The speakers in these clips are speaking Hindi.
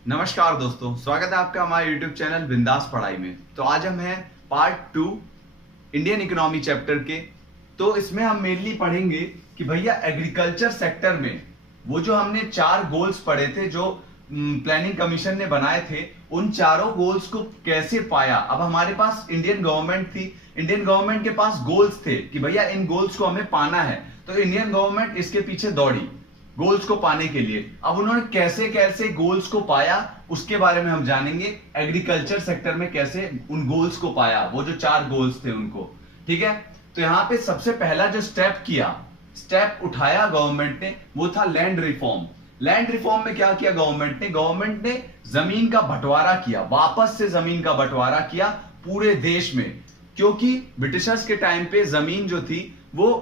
नमस्कार दोस्तों, स्वागत है आपका हमारे YouTube चैनल बिंदास पढ़ाई में। तो आज हम हैं पार्ट 2 इंडियन इकोनॉमी चैप्टर के। तो इसमें हम मेनली पढ़ेंगे कि भैया एग्रीकल्चर सेक्टर में वो जो हमने 4 गोल्स पढ़े थे जो प्लानिंग कमीशन ने बनाए थे, उन चारों गोल्स को कैसे पाया। अब हमारे पास इंडियन गवर्नमेंट थी, इंडियन गवर्नमेंट के पास गोल्स थे कि भैया इन गोल्स को हमें पाना है, तो इंडियन गवर्नमेंट इसके पीछे दौड़ी गोल्स को पाने के लिए। अब उन्होंने कैसे कैसे गोल्स को पाया उसके बारे में हम जानेंगे। एग्रीकल्चर सेक्टर में कैसे उन गोल्स को पाया, वो जो 4 गोल्स थे उनको। ठीक है, तो यहां पे सबसे पहला जो स्टेप उठाया गवर्नमेंट ने, वो था लैंड रिफॉर्म। लैंड रिफॉर्म में क्या किया गवर्नमेंट ने जमीन का बंटवारा किया, वापस से जमीन का बंटवारा किया पूरे देश में। क्योंकि ब्रिटिशर्स के टाइम पे जमीन जो थी वो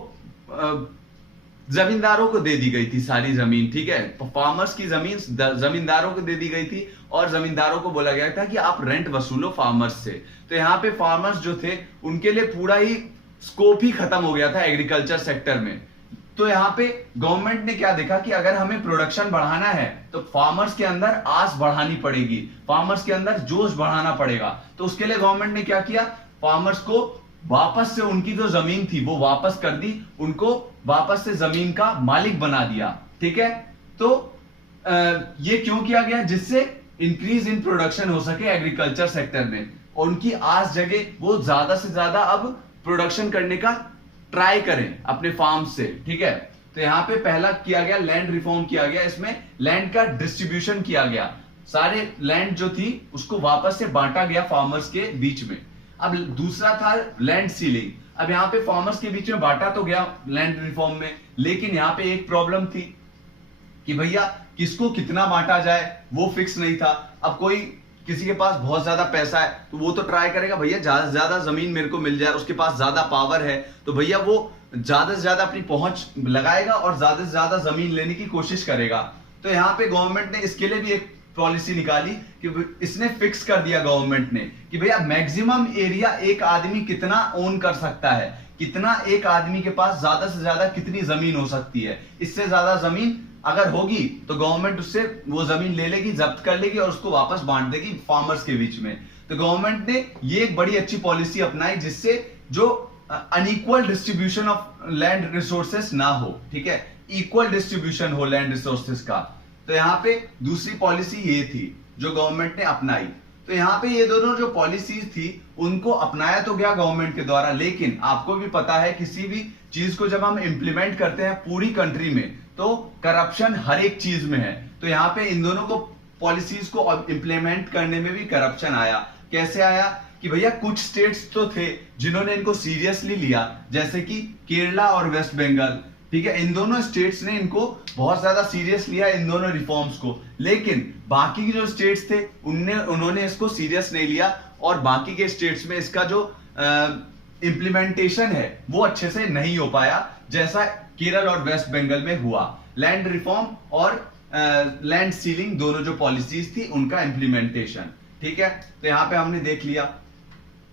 जमींदारों को दे दी गई थी सारी जमीन। ठीक है, फार्मर्स की जमीन जमींदारों को दे दी गई थी और जमींदारों को बोला गया था कि आप रेंट वसूलो फार्मर्स से। तो यहाँ पे फार्मर्स जो थे उनके लिए पूरा ही स्कोप ही खत्म हो गया था एग्रीकल्चर सेक्टर में। तो यहाँ पे गवर्नमेंट ने क्या देखा कि अगर हमें प्रोडक्शन बढ़ाना है तो फार्मर्स के अंदर आस बढ़ानी पड़ेगी, फार्मर्स के अंदर जोश बढ़ाना पड़ेगा। तो उसके लिए गवर्नमेंट ने क्या किया, फार्मर्स को वापस से उनकी जो जमीन थी वो वापस कर दी, उनको वापस से जमीन का मालिक बना दिया। ठीक है, तो ये क्यों किया गया, जिससे इंक्रीज इन प्रोडक्शन हो सके एग्रीकल्चर सेक्टर में, और उनकी आस जगह वो ज्यादा से ज्यादा अब प्रोडक्शन करने का ट्राई करें अपने फार्म से। ठीक है, तो यहां पे पहला किया गया लैंड रिफॉर्म किया गया, इसमें लैंड का डिस्ट्रीब्यूशन किया गया, सारे लैंड जो थी उसको वापस से बांटा गया फार्मर्स के बीच में। अब दूसरा था लैंड सीलिंग। अब यहाँ पे फार्मर्स के बीच में बांटा तो गया लैंड रिफॉर्म में, लेकिन यहाँ पे एक प्रॉब्लम थी कि भैया किसको कितना बांटा जाए वो फिक्स नहीं था। अब कोई किसी के पास बहुत ज्यादा पैसा है तो वो तो ट्राई करेगा भैया ज्यादा से ज्यादा जमीन मेरे को मिल जाए, उसके पास ज्यादा पावर है तो भैया वो ज्यादा से ज्यादा अपनी पहुंच लगाएगा और ज्यादा से ज्यादा जमीन लेने की कोशिश करेगा। तो यहाँ पे गवर्नमेंट ने इसके लिए भी एक पॉलिसी निकाली कि इसने फिक्स कर दिया गवर्नमेंट ने कि भैया मैक्सिमम एरिया एक आदमी कितना ओन कर सकता है, कितना एक आदमी के पास ज्यादा से ज्यादा कितनी जमीन हो सकती है। इससे ज्यादा जमीन अगर होगी तो गवर्नमेंट उससे वो जमीन ले लेगी, जब्त कर लेगी और उसको वापस बांट देगी फार्मर्स के बीच में। तो गवर्नमेंट ने ये एक बड़ी अच्छी पॉलिसी अपनाई जिससे जो unequal distribution of land resources ना हो। ठीक है, इक्वल डिस्ट्रीब्यूशन हो लैंड रिसोर्सेस का। तो यहाँ पे दूसरी पॉलिसी ये थी जो गवर्नमेंट ने अपनाई। तो यहाँ पे ये दोनों जो पॉलिसीज थी उनको अपनाया तो गया गवर्नमेंट के द्वारा, लेकिन आपको भी पता है किसी भी चीज को जब हम इंप्लीमेंट करते हैं पूरी कंट्री में तो करप्शन हर एक चीज में है। तो यहाँ पे इन दोनों को पॉलिसीज को इंप्लीमेंट करने में भी करप्शन आया। कैसे आया कि भैया कुछ स्टेट्स तो थे जिन्होंने इनको सीरियसली लिया, जैसे कि केरला और वेस्ट बंगाल। ठीक है, इन दोनों स्टेट्स ने इनको बहुत ज्यादा सीरियस लिया, इन दोनों रिफॉर्म्स को। लेकिन बाकी के जो स्टेट्स थे उन्होंने इसको सीरियस नहीं लिया और बाकी के स्टेट्स में इसका जो इंप्लीमेंटेशन है वो अच्छे से नहीं हो पाया, जैसा केरल और वेस्ट बंगाल में हुआ। लैंड रिफॉर्म और लैंड सीलिंग दोनों जो पॉलिसीज थी उनका इंप्लीमेंटेशन। ठीक है, तो यहां पे हमने देख लिया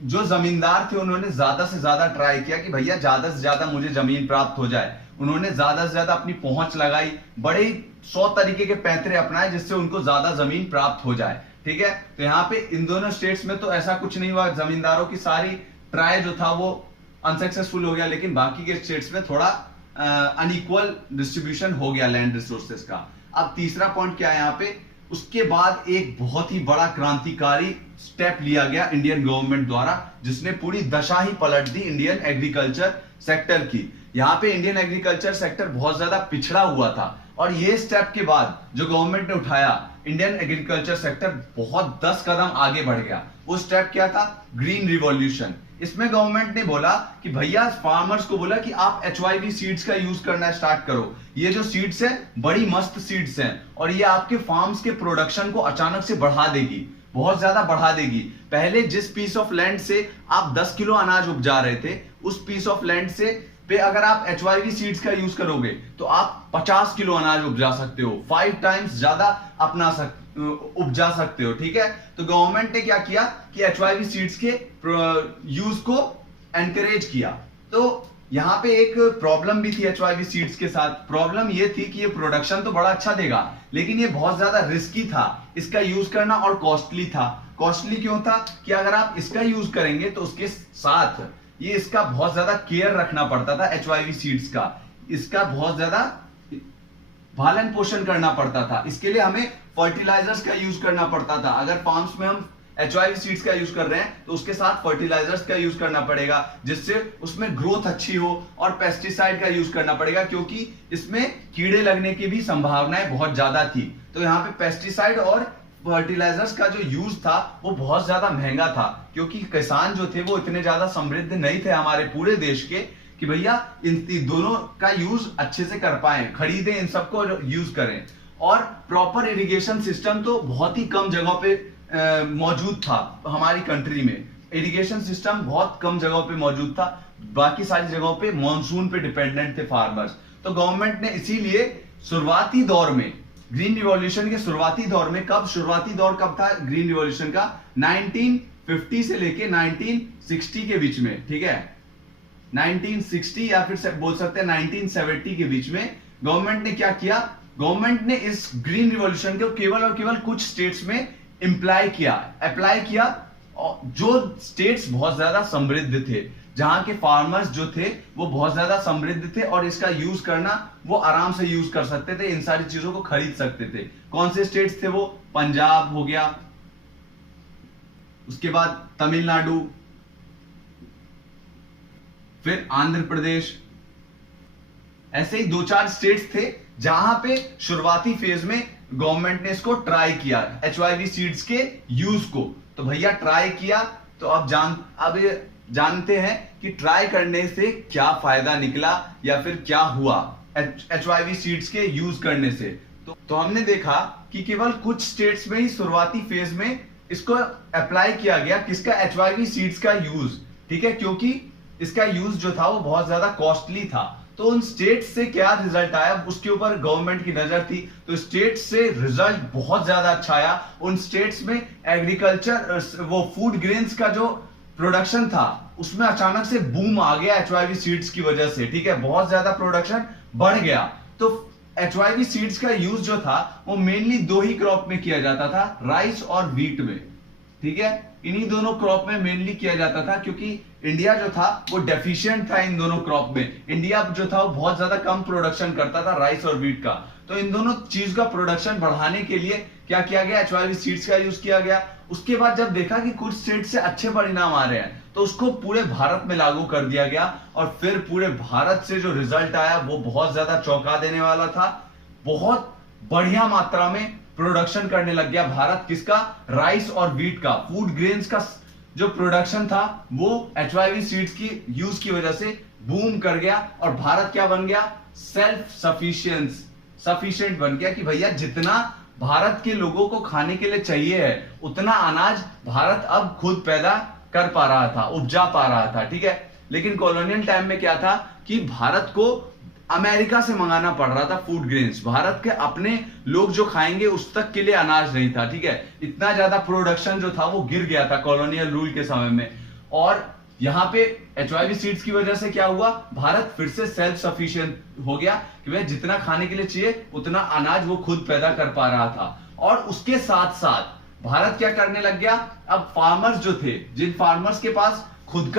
जो जमींदार थे उन्होंने ज्यादा से ज्यादा ट्राई किया कि भैया ज्यादा से ज्यादा मुझे जमीन प्राप्त हो जाए। उन्होंने ज्यादा से ज्यादा अपनी पहुंच लगाई, बड़े 100 तरीके के पैंतरे अपनाए जिससे उनको ज्यादा जमीन प्राप्त हो जाए। ठीक है, तो यहाँ पे इन दोनों स्टेट्स में तो ऐसा कुछ नहीं हुआ, जमींदारों की सारी ट्राई जो था वो अनसक्सेसफुल हो गया, लेकिन बाकी के स्टेट्स में थोड़ा अनइक्वल डिस्ट्रीब्यूशन हो गया लैंड रिसोर्सेस का। अब तीसरा पॉइंट क्या है यहाँ पे, उसके बाद एक बहुत ही बड़ा क्रांतिकारी स्टेप लिया गया इंडियन गवर्नमेंट द्वारा जिसने पूरी दशा ही पलट दी इंडियन एग्रीकल्चर सेक्टर की। यहाँ पे इंडियन एग्रीकल्चर सेक्टर बहुत ज्यादा पिछड़ा हुआ था और ये स्टेप के बाद जो गवर्नमेंट ने उठाया इंडियन एग्रीकल्चर सेक्टर बहुत 10 कदम आगे बढ़ गया। वो स्टेप क्या था, ग्रीन रिवॉल्यूशन। इसमें गवर्नमेंट ने बोला कि भैया फार्मर्स को बोला कि आप HYV सीड्स का यूज करना स्टार्ट करो। ये जो सीड्स है बड़ी मस्त सीड्स हैं और ये आपके फार्म्स के प्रोडक्शन को अचानक से बढ़ा देगी, बहुत ज्यादा बढ़ा देगी। पहले जिस पीस ऑफ लैंड से आप 10 किलो अनाज उपजा रहे थे, उस पीस ऑफ लैंड से पे अगर आप HYV सीड्स का यूज करोगे तो आप 50 किलो अनाज उपजा सकते हो, 5 टाइम्स ज्यादा उपजा सकते हो। ठीक है, तो गवर्नमेंट ने क्या किया कि HYV सीड्स के यूज को एनकरेज किया। तो यहाँ पे एक प्रॉब्लम भी थी एचवाईवी सीड्स के साथ। प्रॉब्लम ये थी कि ये प्रोडक्शन तो बड़ा अच्छा देगा, लेकिन ये बहुत ज्यादा रिस्की था इसका यूज करना, और कॉस्टली था। कॉस्टली क्यों था कि अगर आप इसका यूज करेंगे तो उसके साथ ये इसका बहुत ज्यादा केयर रखना पड़ता था। एचवाईवी सीड्स का इसका बहुत ज्यादा पालन पोषण करना पड़ता था। इसके लिए हमें फर्टिलाइजर्स का यूज करना पड़ता था। अगर फार्म्स में हम एचवाईवी सीड्स का यूज कर रहे हैं तो उसके साथ फर्टिलाइजर्स का यूज करना पड़ेगा, जिससे उसमें ग्रोथ अच्छी हो, और पेस्टिसाइड का यूज करना पड़ेगा, क्योंकि इसमें कीड़े लगने की भी संभावनाएं बहुत ज्यादा थी। तो यहाँ पे पेस्टिसाइड और फर्टिलाइजर्स का जो यूज था वो बहुत ज्यादा महंगा था, क्योंकि किसान जो थे वो इतने ज्यादा समृद्ध नहीं थे हमारे पूरे देश के कि भैया इन दोनों का यूज अच्छे से कर पाए, खरीदें इन सबको यूज करें। और प्रॉपर इरिगेशन सिस्टम तो बहुत ही कम जगहों पे मौजूद था हमारी कंट्री में। इरिगेशन सिस्टम बहुत कम जगहों पे मौजूद था, बाकी सारी जगहों पे मॉनसून पे डिपेंडेंट थे फार्मर्स। तो गवर्नमेंट ने इसीलिए शुरुआती दौर में, ग्रीन रिवॉल्यूशन के शुरुआती दौर में, शुरुआती दौर कब था ग्रीन रिवॉल्यूशन का? 1950 से लेके 1960 के बीच में, ठीक है, 1960 या फिर बोल सकते हैं 1970 के बीच में गवर्नमेंट ने क्या किया? गवर्नमेंट ने इस ग्रीन रिवॉल्यूशन को केवल और केवल कुछ स्टेट्स में अप्लाई किया, जो स्टेट्स बहुत ज्यादा समृद्ध थे, जहां के फार्मर्स जो थे वो बहुत ज्यादा समृद्ध थे और इसका यूज करना वो आराम से यूज कर सकते थे, इन सारी चीजों को खरीद सकते थे। कौन से स्टेट्स थे वो? पंजाब हो गया, उसके बाद तमिलनाडु, फिर आंध्र प्रदेश। ऐसे ही दो चार स्टेट्स थे जहां पे शुरुआती फेज में गवर्नमेंट ने इसको ट्राई किया, एचवाईवी सीड्स के यूज को। तो भैया ट्राई किया, तो अब जानते हैं कि ट्राई करने से क्या फायदा निकला या फिर क्या हुआ एचवाईवी सीड्स के यूज करने से। तो हमने देखा कि केवल कुछ स्टेट्स में ही शुरुआती फेज में इसको अप्लाई किया गया, किसका? एचवाईवी सीड्स का यूज, ठीक है, क्योंकि इसका यूज जो था वो बहुत ज्यादा कॉस्टली था। तो उन स्टेट से क्या रिजल्ट आया उसके ऊपर गवर्नमेंट की नजर थी, तो स्टेट से रिजल्ट बहुत ज्यादा अच्छा आया। उन स्टेट्स में एग्रीकल्चर, वो फूड ग्रेन्स का जो प्रोडक्शन था उसमें अचानक से बूम आ गया एचवाईवी सीड्स की वजह से, ठीक है, बहुत ज्यादा प्रोडक्शन बढ़ गया। तो एचवाईवी सीड्स का यूज जो था वो मेनली दो ही क्रॉप में किया जाता था, राइस और व्हीट में, ठीक है, इन्हीं दोनों क्रॉप में मेनली किया जाता था, क्योंकि इंडिया जो था वो डेफिशिएंट था इन दोनों क्रॉप में। इंडिया जो था वो बहुत ज्यादा कम प्रोडक्शन करता था राइस और व्हीट का। तो इन दोनों चीज का प्रोडक्शन बढ़ाने के लिए क्या किया गया? एचवाईवी सीड्स का यूज किया गया। उसके बाद जब देखा कि कुछ स्टेट से अच्छे परिणाम आ रहे हैं तो उसको पूरे भारत में लागू कर दिया गया, और फिर पूरे भारत से जो रिजल्ट आया वो बहुत ज्यादा चौंका देने वाला था। बहुत बढ़िया मात्रा में प्रोडक्शन करने लग गया भारत, किसका? राइस और व्हीट का, फूड ग्रेन्स का जो प्रोडक्शन था वो एचवाईवी सीड्स की यूज की वजह से बूम कर गया, और भारत क्या बन गया? सेल्फ सफिशिएंट बन गया, कि भैया जितना भारत के लोगों को खाने के लिए चाहिए है उतना अनाज भारत अब खुद पैदा कर पा रहा था, उपजा पा रहा था, ठीक है। लेकिन कॉलोनियल टाइम में क्या था कि भारत को अमेरिका से मंगाना पड़ रहा था फूड ग्रेन्स, भारत के अपने लोग जो खाएंगे उस तक के लिए अनाज नहीं था, ठीक है। इतना ज्यादा प्रोडक्शन जो था वो गिर गया था कॉलोनियल रूल के समय में। और यहाँ पे एचवाईवी सीड्स की वजह से क्या हुआ? भारत फिर से सेल्फ सफिशिएंट हो गया कि भाई जितना खाने के लिए चाहिए उतना अनाज वो खुद पैदा कर पा रहा था। और उसके साथ साथ भारत क्या करने लग गया? अब फार्मर्स जो थे, जिन फार्मर्स के पास खुद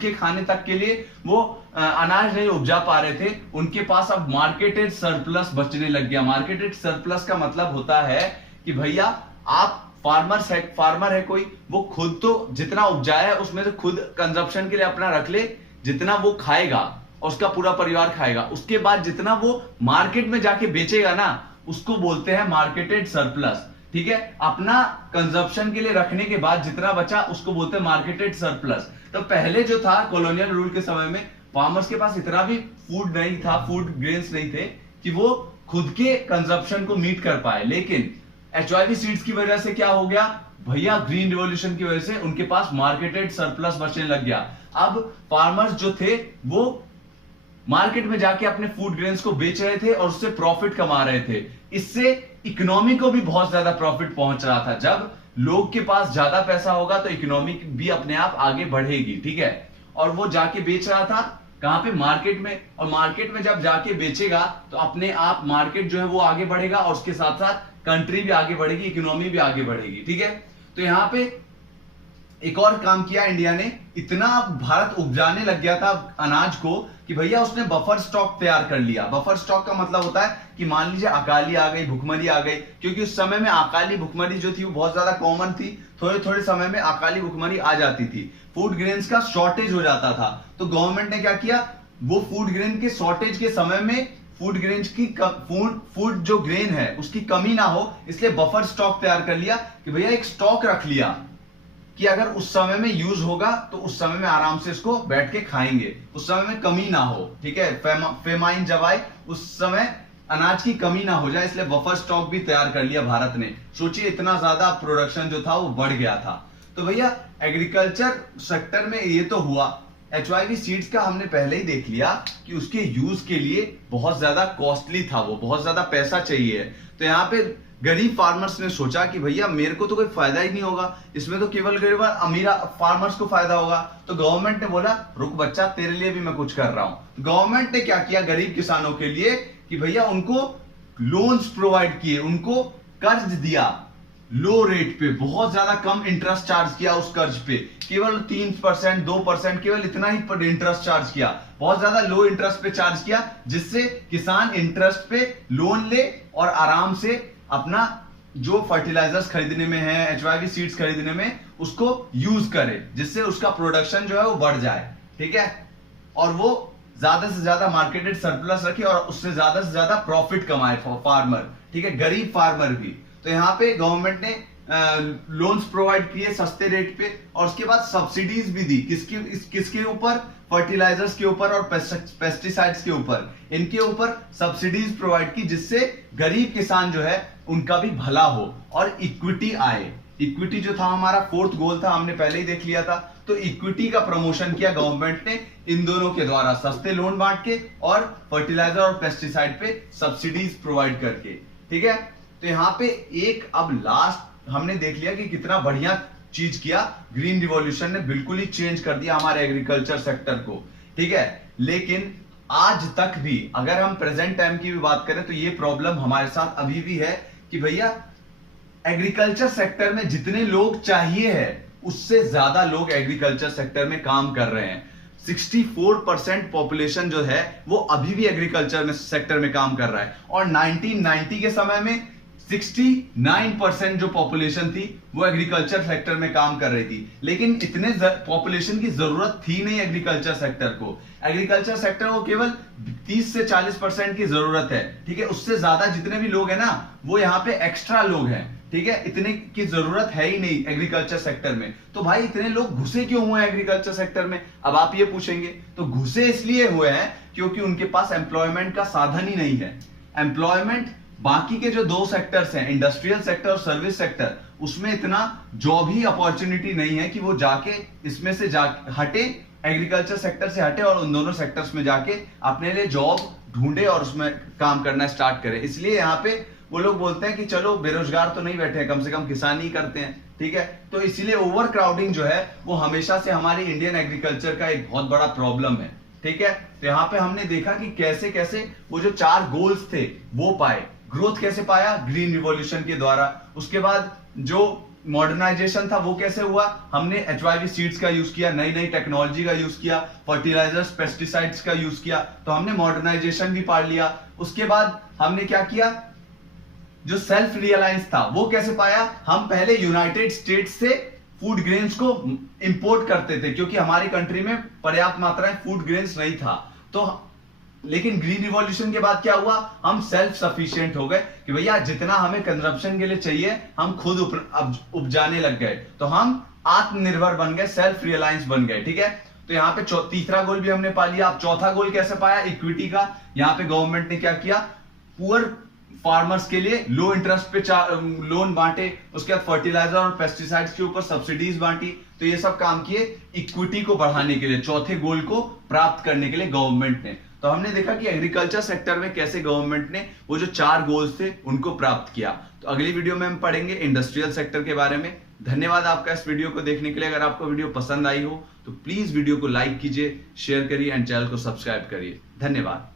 के खाने तक के लिए वो अनाज नहीं उपजा पा रहे थे, उनके पास अब मार्केटेड सरप्लस बचने लग गया। मार्केटेड सरप्लस का मतलब होता है कि भैया आप फार्मर है कोई, वो खुद तो जितना उपजाया है उसमें से खुद कंजप्शन के लिए अपना रख ले, जितना वो खाएगा और उसका पूरा परिवार खाएगा, उसके बाद जितना वो मार्केट में जाके बेचेगा ना उसको बोलते हैं मार्केटेड सरप्लस, ठीक है। अपना कंजप्शन के लिए रखने के बाद जितना बचा उसको बोलते हैं मार्केटेड सरप्लस। तो पहले जो था कॉलोनियल रूल के समय में फार्मर्स के पास इतना भी फूड नहीं था, फूड ग्रेन्स नहीं थे कि वो खुद के कंजप्शन को मीट कर पाए। लेकिन एचवाईवी सीड्स की वजह से क्या हो गया भैया? ग्रीन रिवॉल्यूशन की वजह से उनके पास मार्केटेड सरप्लस बचने लग गया। अब फार्मर्स जो थे वो मार्केट में जाके अपने फूड ग्रेन्स को बेच रहे थे और उससे प्रॉफिट कमा रहे थे। इससे इकोनॉमी को भी बहुत ज्यादा प्रॉफिट पहुंच रहा था। जब लोग के पास ज्यादा पैसा होगा तो इकोनॉमी भी अपने आप आगे बढ़ेगी, ठीक है। और वो जाके बेच रहा था कहां पे, मार्केट में। और मार्केट में जब जाके बेचेगा तो अपने आप मार्केट जो है वो आगे बढ़ेगा और उसके साथ साथ कंट्री भी आगे बढ़ेगी, इकोनॉमी भी आगे बढ़ेगी, ठीक है। तो यहां पे एक और काम किया इंडिया ने, इतना भारत उपजाने लग गया था अनाज को कि भैया उसने बफर स्टॉक तैयार कर लिया। बफर स्टॉक का मतलब होता है कि मान लीजिए अकाली आ गई, भुखमरी आ गई, क्योंकि उस समय में अकाली भुखमरी जो थी वो बहुत ज्यादा कॉमन थी, थोड़े थोड़े समय में अकाली भुखमरी आ जाती थी, फूड ग्रेन्स का शॉर्टेज हो जाता था। तो गवर्नमेंट ने क्या किया, वो फूड ग्रेन के शॉर्टेज के समय में फूड ग्रेन की फूड जो ग्रेन है उसकी कमी ना हो, इसलिए बफर स्टॉक तैयार कर लिया कि भैया एक स्टॉक रख लिया कि अगर उस समय में यूज होगा तो उस समय में आराम से इसको बैठ के खाएंगे, उस समय में कमी ना हो, ठीक है। फेमाइन जब आए उस समय अनाज की कमी ना हो जाए, इसलिए बफर स्टॉक भी तैयार कर लिया भारत ने। सोचिए इतना ज्यादा प्रोडक्शन जो था वो बढ़ गया था। तो भैया एग्रीकल्चर सेक्टर में ये तो हुआ। HYV सीड्स का हमने पहले ही देख लिया कि उसके यूज के लिए बहुत ज्यादा कॉस्टली था, वो बहुत ज्यादा पैसा चाहिए। तो यहाँ पे गरीब फार्मर्स ने सोचा कि भैया मेरे को तो कोई फायदा ही नहीं होगा, इसमें तो केवल गरीब अमीर फार्मर्स को फायदा होगा। तो गवर्नमेंट ने बोला रुक बच्चा, तेरे लिए भी मैं कुछ कर रहा हूं। गवर्नमेंट ने क्या किया गरीब किसानों के लिए कि भैया उनको लोन्स प्रोवाइड किए, उनको कर्ज दिया लो रेट पे, बहुत ज्यादा कम इंटरेस्ट चार्ज किया उस कर्ज पे, केवल 3% 2%, केवल इतना ही इंटरेस्ट चार्ज किया, बहुत ज्यादा लो इंटरेस्ट पे चार्ज किया, जिससे किसान इंटरेस्ट पे लोन ले और आराम से अपना जो फर्टिलाइजर्स खरीदने में है, HYV सीड्स खरीदने में, उसको यूज करे, जिससे उसका प्रोडक्शन जो है वो बढ़ जाए, ठीक है। और वो ज्यादा से ज्यादा मार्केटेड सरप्लस रखे और उससे ज्यादा प्रॉफिट कमाए फार्मर, ठीक है, गरीब फार्मर भी। तो यहाँ पे गवर्नमेंट ने लोन्स प्रोवाइड किए सस्ते रेट पे, और उसके बाद सब्सिडीज भी दी। किसके ऊपर, फर्टिलाइजर्स के ऊपर और पेस्टिसाइड्स के ऊपर, इनके ऊपर सब्सिडीज प्रोवाइड की, जिससे गरीब किसान जो है उनका भी भला हो और इक्विटी आए। इक्विटी जो था हमारा फोर्थ गोल था, हमने पहले ही देख लिया था। तो इक्विटी का प्रमोशन किया गवर्नमेंट ने इन दोनों के द्वारा, सस्ते लोन बांट के और फर्टिलाइजर और पेस्टिसाइड पे सब्सिडीज प्रोवाइड करके, ठीक है। तो यहाँ पे एक अब लास्ट हमने देख लिया कि कितना बढ़िया चीज किया, ग्रीन रिवॉल्यूशन ने बिल्कुल ही चेंज कर दिया हमारे एग्रीकल्चर सेक्टर को, ठीक है। लेकिन आज तक भी अगर हम प्रेजेंट टाइम की भी बात करें तो ये प्रॉब्लम हमारे साथ अभी भी है कि भैया एग्रीकल्चर सेक्टर में जितने लोग चाहिए है उससे ज्यादा लोग एग्रीकल्चर सेक्टर में काम कर रहे हैं। 64% पॉपुलेशन जो है वो अभी भी एग्रीकल्चर में सेक्टर में काम कर रहा है, और 1990 के समय में 69% जो पॉपुलेशन थी वो एग्रीकल्चर सेक्टर में काम कर रही थी। लेकिन इतने पॉपुलेशन की जरूरत थी नहीं एग्रीकल्चर सेक्टर को। एग्रीकल्चर सेक्टर को केवल 30 से 40% की जरूरत है, ठीक है। उससे ज्यादा जितने भी लोग हैं ना वो यहाँ पे एक्स्ट्रा लोग हैं, ठीक है। इतने की जरूरत है ही नहीं एग्रीकल्चर सेक्टर में। तो भाई इतने लोग घुसे क्यों हुए हैं एग्रीकल्चर सेक्टर में, अब आप ये पूछेंगे। तो घुसे इसलिए हुए हैं क्योंकि उनके पास एम्प्लॉयमेंट का साधन ही नहीं है। एम्प्लॉयमेंट बाकी के जो दो सेक्टर्स हैं, इंडस्ट्रियल सेक्टर और सर्विस सेक्टर, उसमें इतना जॉब ही अपॉर्चुनिटी नहीं है कि वो जाके इसमें से हटे, एग्रीकल्चर सेक्टर से हटे और उन दोनों सेक्टर्स में जाके अपने लिए जॉब ढूंढे और उसमें काम करना स्टार्ट करे। इसलिए यहाँ पे वो लोग बोलते हैं कि चलो बेरोजगार तो नहीं बैठे हैं, कम से कम किसान ही करते हैं, ठीक है। तो इसीलिए ओवर क्राउडिंग जो है वो हमेशा से हमारी इंडियन एग्रीकल्चर का एक बहुत बड़ा प्रॉब्लम है, ठीक है। तो यहाँ पे हमने देखा कि कैसे कैसे वो जो 4 गोल्स थे वो पाए। ग्रोथ कैसे पाया, ग्रीन रिवॉल्यूशन के द्वारा। उसके बाद जो मॉडर्नाइजेशन था वो कैसे हुआ, हमने HYV सीड्स का यूज किया, नई नई टेक्नोलॉजी का यूज किया, फर्टिलाइजर्स पेस्टिसाइड्स का यूज किया, तो हमने मॉडर्नाइजेशन भी पा लिया। उसके बाद हमने क्या किया, जो सेल्फ रियलायंस था वो कैसे पाया, हम पहले यूनाइटेड स्टेट्स से फूड ग्रेन्स को इंपोर्ट करते थे क्योंकि हमारी कंट्री में पर्याप्त मात्रा में फूड ग्रेन्स नहीं था। तो लेकिन ग्रीन रिवॉल्यूशन के बाद क्या हुआ, हम सेल्फ सफिशिएंट हो गए कि भैया जितना हमें कंजप्शन के लिए चाहिए हम खुद उपजाने लग गए। तो हम आत्मनिर्भर बन गए, सेल्फ रियलायंस बन गए, ठीक है। तो यहाँ पे तीसरा गोल भी हमने पा लिया। अब चौथा गोल कैसे पाया, इक्विटी का। यहाँ पे गवर्नमेंट ने क्या किया, पुअर फार्मर्स के लिए लो इंटरेस्ट पे लोन बांटे, उसके बाद फर्टिलाइजर और पेस्टिसाइड्स के ऊपर सब्सिडीज बांटी। तो ये सब काम किए इक्विटी को बढ़ाने के लिए, चौथे गोल को प्राप्त करने के लिए गवर्नमेंट ने। तो हमने देखा कि एग्रीकल्चर सेक्टर में कैसे गवर्नमेंट ने वो जो 4 गोल्स थे उनको प्राप्त किया। तो अगली वीडियो में हम पढ़ेंगे इंडस्ट्रियल सेक्टर के बारे में। धन्यवाद आपका इस वीडियो को देखने के लिए। अगर आपको वीडियो पसंद आई हो तो प्लीज वीडियो को लाइक कीजिए, शेयर करिए एंड चैनल को सब्सक्राइब करिए। धन्यवाद।